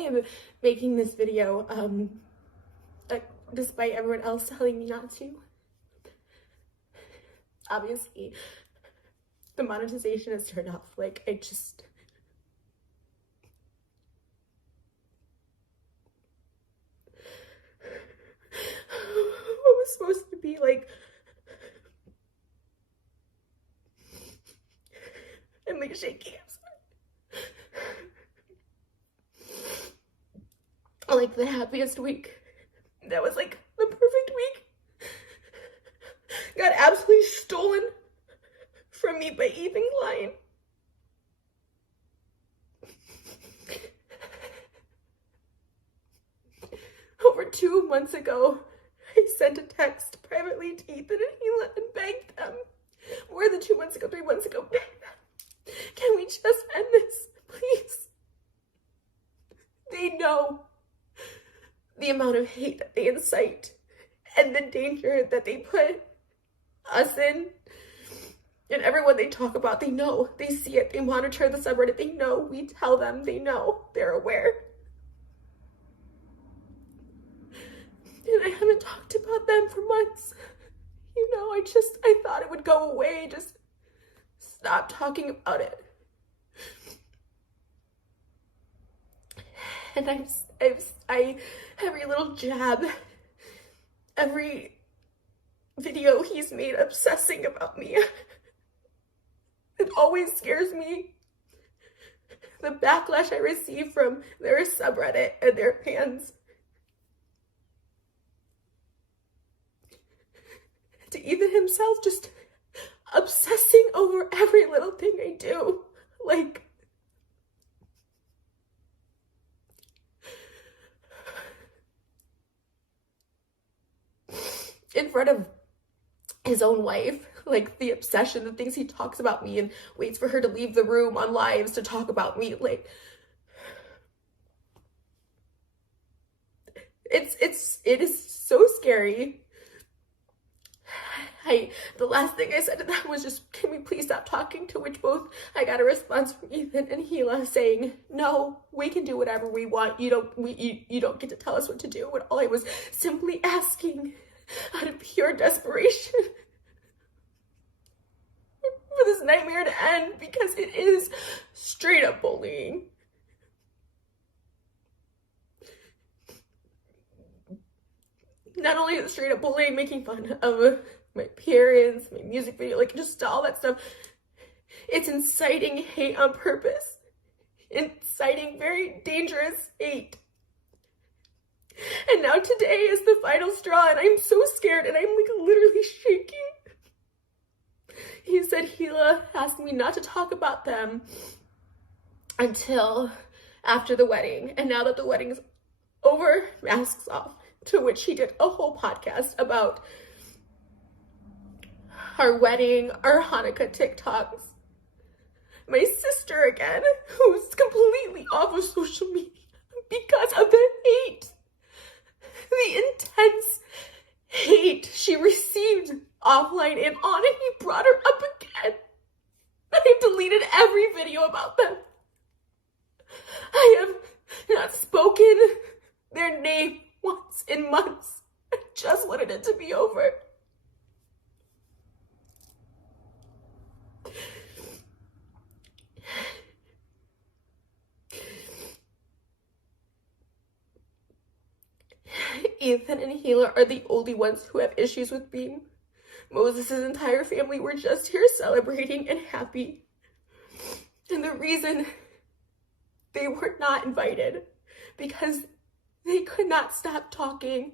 am making this video, despite everyone else telling me not to. Obviously, the monetization has turned off. Like, it was supposed to be like, I'm like shaking. Like the happiest week. That was like the perfect week. Got absolutely stolen from me by Ethan Klein. Over 2 months ago, I sent a text privately to Ethan and Hila and begged them, more than 2 months ago, 3 months ago, can we just end this, please? They know the amount of hate that they incite and the danger that they put us in, and everyone they talk about, they know, they see it, they monitor the subreddit, they know, we tell them, they know, they're aware. And I haven't talked about them for months. You know, I thought it would go away, just stop talking about it. And I every little jab, every video he's made obsessing about me, it always scares me. The backlash I receive from their subreddit and their fans. To Ethan himself just obsessing over every little thing I do. Like, in front of his own wife, like the obsession, the things he talks about me and waits for her to leave the room on lives to talk about me. Like, it is so scary. The last thing I said to them was just, can we please stop talking? To which both I got a response from Ethan and Hila saying, no, we can do whatever we want. You don't get to tell us what to do. And all I was simply asking, out of pure desperation, for this nightmare to end, because it is straight up bullying. Not only is it straight up bullying, making fun of my parents, my music video, like just all that stuff, it's inciting hate on purpose, inciting very dangerous hate. And now today is the final straw, and I'm so scared, and I'm like literally shaking. He said Hila asked me not to talk about them until after the wedding, and now that the wedding's over, masks off. To which he did a whole podcast about our wedding, our Hanukkah TikToks. My sister again, who's completely off of social media because of the hate. The intense hate she received offline and on, and he brought her up again. I've deleted every video about them. I have not spoken their name once in months. I just wanted it to be over. Ethan and Hila are the only ones who have issues with being. Moses' entire family were just here celebrating and happy. And the reason they were not invited, because they could not stop talking,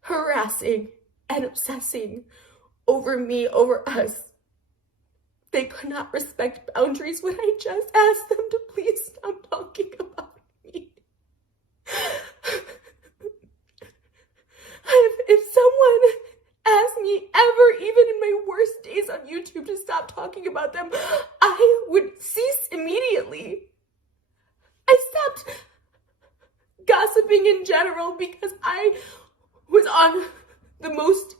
harassing, and obsessing over me, over us. They could not respect boundaries when I just asked them to please stop talking about me. If someone asked me ever, even in my worst days on YouTube, to stop talking about them, I would cease immediately. I stopped gossiping in general because I was on the most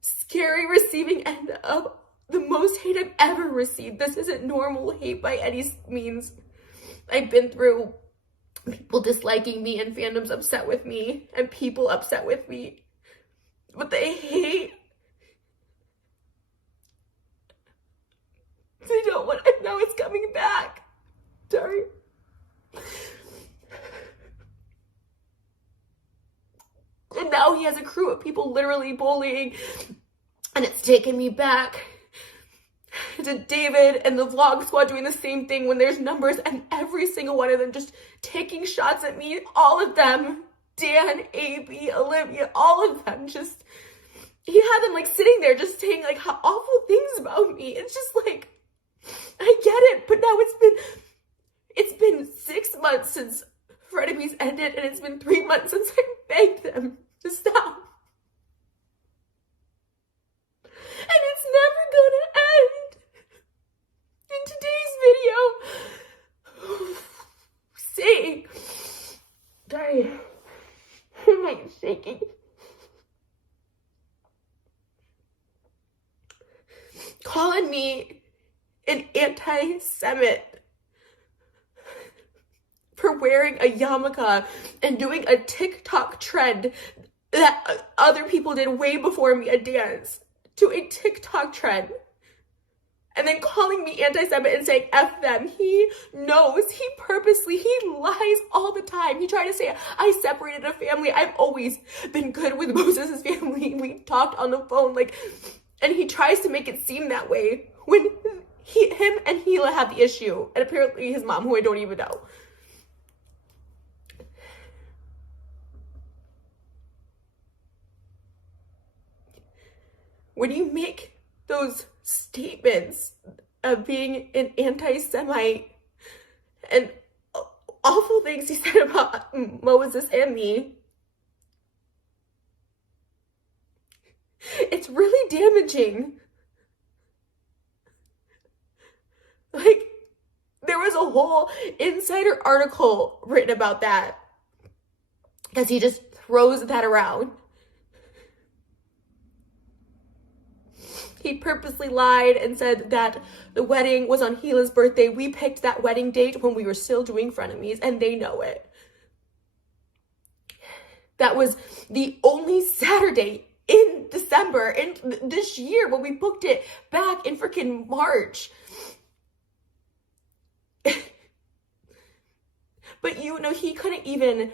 scary receiving end of the most hate I've ever received. This isn't normal hate by any means. I've been through people disliking me and fandoms upset with me and people upset with me. But they hate. They don't want to know it's coming back. Sorry. And now he has a crew of people literally bullying. And it's taken me back to David and the vlog squad doing the same thing when there's numbers and every single one of them just taking shots at me. All of them. Dan, AB, Olivia, all of them just, he had them like sitting there just saying like how awful things about me. It's just like, I get it, but now it's been 6 months since Frenemies ended, and it's been 3 months since I begged them to stop. And it's never gonna end. In today's video, saying, sorry, I'm like shaking. Calling me an anti-Semite for wearing a yarmulke and doing a TikTok trend that other people did way before me, a dance to a TikTok trend, and then calling me anti-Semite and saying F them. He knows, he lies all the time. He tried to say I separated a family. I've always been good with Moses' family. We talked on the phone, like, and he tries to make it seem that way when him and Hila have the issue, and apparently his mom, who I don't even know. When you make those statements of being an anti-Semite and awful things he said about Moses and me, it's really damaging. Like, there was a whole Insider article written about that because he just throws that around. He purposely lied and said that the wedding was on Hila's birthday. We picked that wedding date when we were still doing Frenemies, and they know it. That was the only Saturday in December in this year when we booked it back in freaking March. But you know, he couldn't even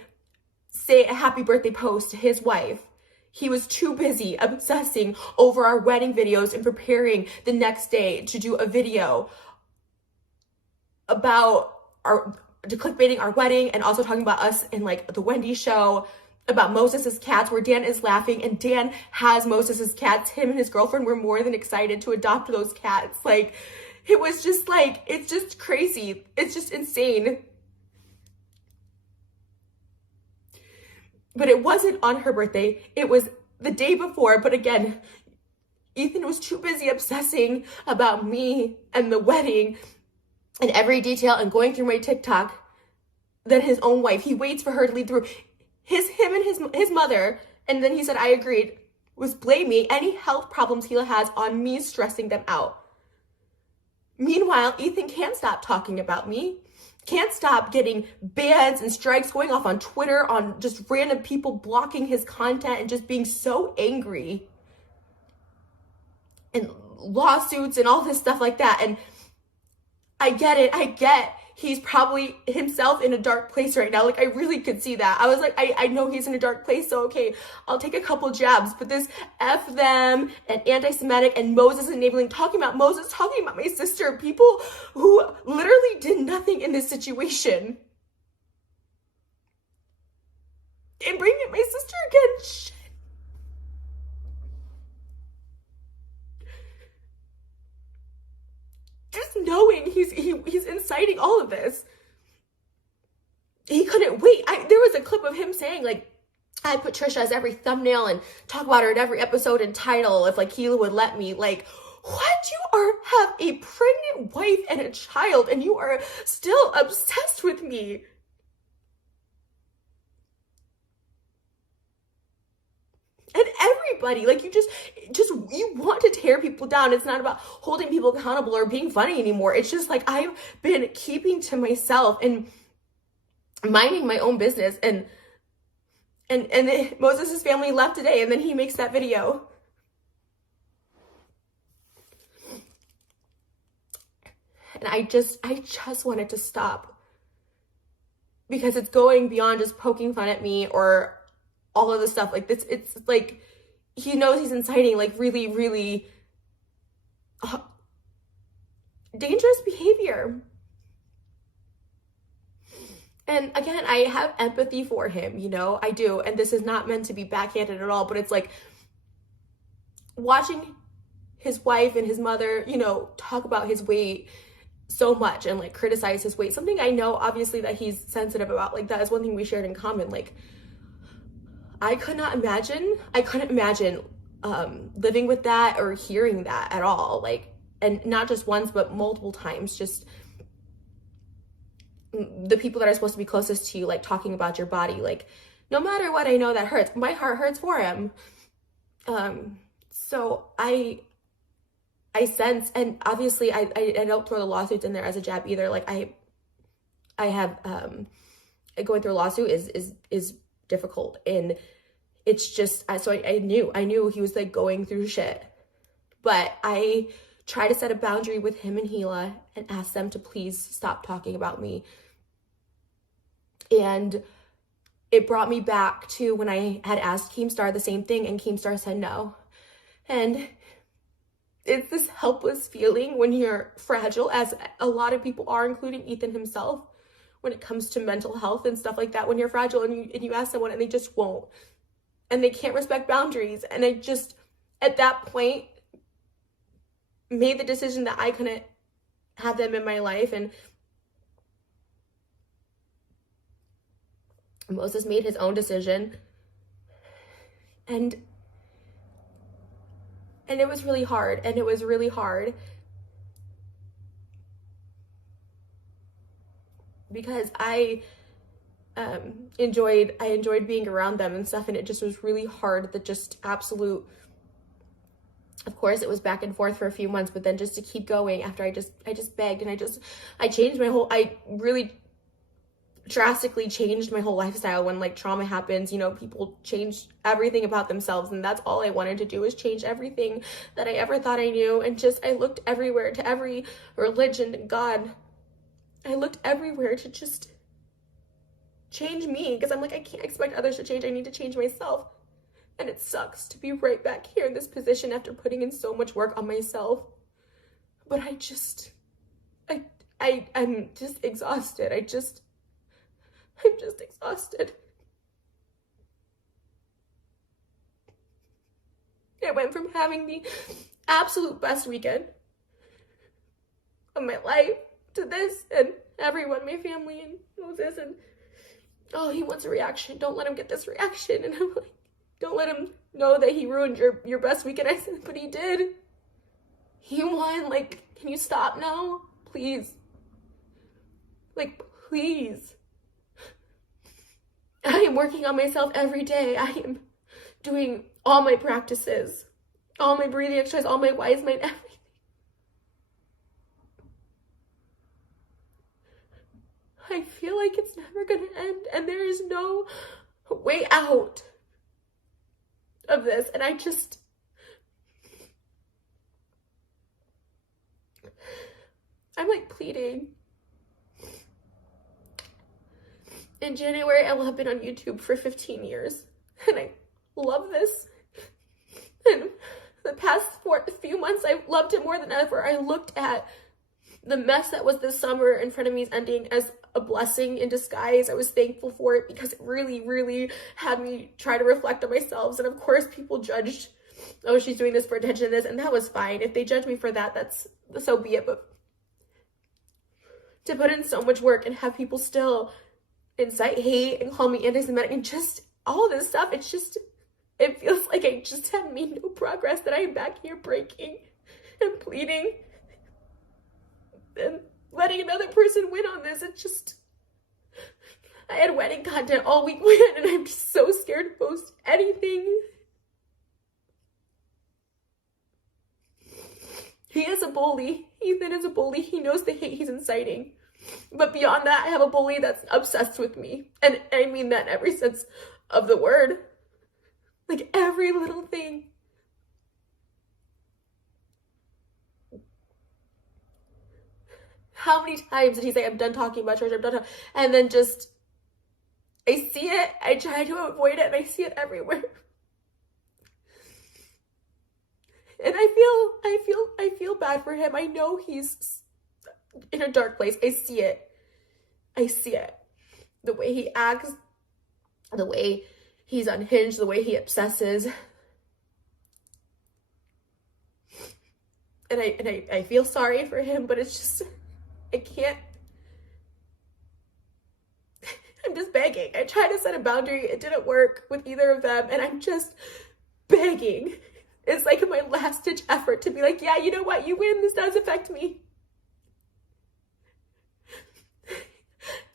say a happy birthday post to his wife. He was too busy obsessing over our wedding videos and preparing the next day to do a video about clickbaiting our wedding, and also talking about us in like the Wendy show, about Moses's cats, where Dan is laughing, and Dan has Moses's cats. Him and his girlfriend were more than excited to adopt those cats. Like, it was just like, it's just crazy. It's just insane. But it wasn't on her birthday. It was the day before. But again, Ethan was too busy obsessing about me and the wedding and every detail and going through my TikTok than his own wife. He waits for her to lead through. Him and his mother, and then he said, I agreed, was blaming any health problems Hila has on me stressing them out. Meanwhile, Ethan can't stop talking about me. Can't stop getting bans and strikes going off on Twitter, on just random people blocking his content and just being so angry. And lawsuits and all this stuff like that. And I get it. I get he's probably himself in a dark place right now. Like, I really could see that. I was like, I know he's in a dark place, so okay, I'll take a couple jabs. But this F them and anti-Semitic and Moses enabling, talking about Moses, talking about my sister, people who literally did nothing in this situation. And bringing up my sister again, shit. Just knowing he's inciting all of this. He couldn't wait. There was a clip of him saying, like, I put Trisha as every thumbnail and talk about her in every episode and title if, like, Hila would let me. Like, what? You have a pregnant wife and a child, and you are still obsessed with me. And everybody, like, you you want to tear people down. It's not about holding people accountable or being funny anymore. It's just like, I've been keeping to myself, and minding my own business, and Moses' family left today, and then he makes that video. And I just wanted to stop, because it's going beyond just poking fun at me or all of the stuff like this. It's like he knows he's inciting like really, really dangerous behavior. And again, I have empathy for him, you know, I do. And this is not meant to be backhanded at all, but it's like watching his wife and his mother, you know, talk about his weight so much and like criticize his weight. Something I know obviously that he's sensitive about. Like that is one thing we shared in common. Like I couldn't imagine living with that or hearing that at all. Like, and not just once, but multiple times. Just the people that are supposed to be closest to you, like talking about your body. Like, no matter what, I know that hurts. My heart hurts for him. So I sense, and obviously I don't throw the lawsuits in there as a jab either. Like I have going through a lawsuit is difficult, and it's just so I knew he was like going through shit, but I try to set a boundary with him and Hila and ask them to please stop talking about me. And it brought me back to when I had asked Keemstar the same thing, and Keemstar said no. And it's this helpless feeling when you're fragile, as a lot of people are, including Ethan himself, when it comes to mental health and stuff like that. When you're fragile and you ask someone and they just won't, and they can't respect boundaries. And I just, at that point, made the decision that I couldn't have them in my life. And Moses made his own decision. And it was really hard. And it was really hard because I enjoyed being around them and stuff. And it just was really hard, the just absolute, of course, it was back and forth for a few months, but then just to keep going after I just begged, and I changed my whole, I really drastically changed my whole lifestyle. When like trauma happens, you know, people change everything about themselves, and that's all I wanted to do, was change everything that I ever thought I knew. And just, I looked everywhere, to every religion, God, I looked everywhere to just change me, because I'm like, I can't expect others to change, I need to change myself. And it sucks to be right back here in this position after putting in so much work on myself. But I'm just exhausted. I'm just exhausted. I went from having the absolute best weekend of my life to this, and everyone, my family and Moses, and oh, he wants a reaction. Don't let him get this reaction. And I'm like, don't let him know that he ruined your best weekend. I said, but he did. He won. Like, can you stop now? Please. Like, please. I am working on myself every day. I am doing all my practices, all my breathing exercise, all my wise mind, everything. I feel like it's never going to end, and there is no way out of this. And I'm like pleading. In January, I will have been on YouTube for 15 years, and I love this. And the past few months, I've loved it more than ever. I looked at the mess that was this summer in front of me's ending as a blessing in disguise. I was thankful for it, because it really, really had me try to reflect on myself. And of course, people judged, oh, she's doing this for attention, and that was fine. If they judge me for that, that's so be it. But to put in so much work and have people still incite hate and call me anti-Semitic and just all this stuff, it feels like I just have made no progress, that I am back here breaking and pleading and letting another person win on this. I had wedding content all week, and I'm just so scared to post anything. He is a bully. Ethan is a bully. He knows the hate he's inciting. But beyond that, I have a bully that's obsessed with me. And I mean that in every sense of the word. Like every little thing. How many times did he say, I'm done talking about church, I'm done talking, and then just, I see it, I try to avoid it, and I see it everywhere. And I feel bad for him. I know he's in a dark place. I see it. The way he acts, the way he's unhinged, the way he obsesses. And I feel sorry for him, but it's just, I can't. I'm just begging. I tried to set a boundary. It didn't work with either of them. And I'm just begging. It's like my last ditch effort to be like, yeah, you know what? You win. This does affect me.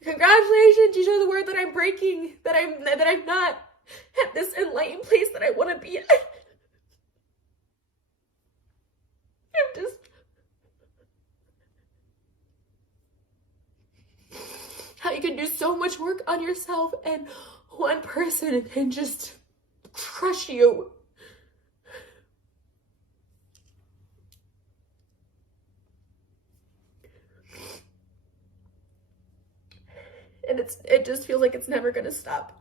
Congratulations. You show the word that I'm breaking, that I'm not at this enlightened place that I want to be at. I'm just, how you can do so much work on yourself and one person can just crush you. And it just feels like it's never gonna stop.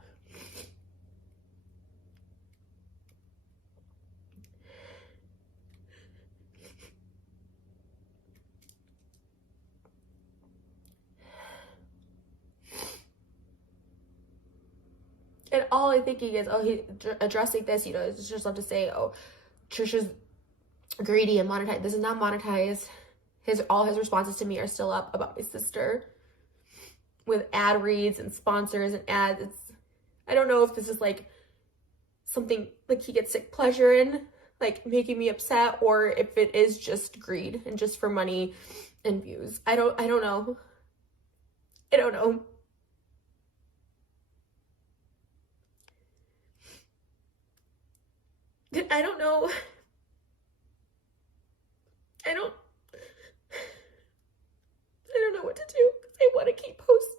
And all I'm thinking is, oh, he's addressing this, you know, it's just love to say, oh, Trisha's greedy and monetized. This is not monetized. All his responses to me are still up about my sister with ad reads and sponsors and ads. I don't know if this is like something like he gets sick pleasure in, like making me upset, or if it is just greed and just for money and views. I don't know. I don't know. I don't know. I don't know what to do because I want to keep posting.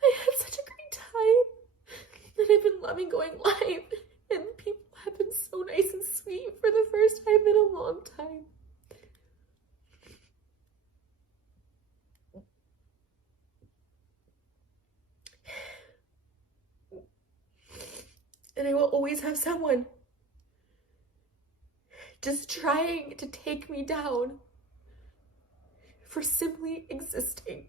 I had such a great time. And I've been loving going live. And people have been so nice and sweet for the first time in a long time. And I will always have someone just trying to take me down for simply existing.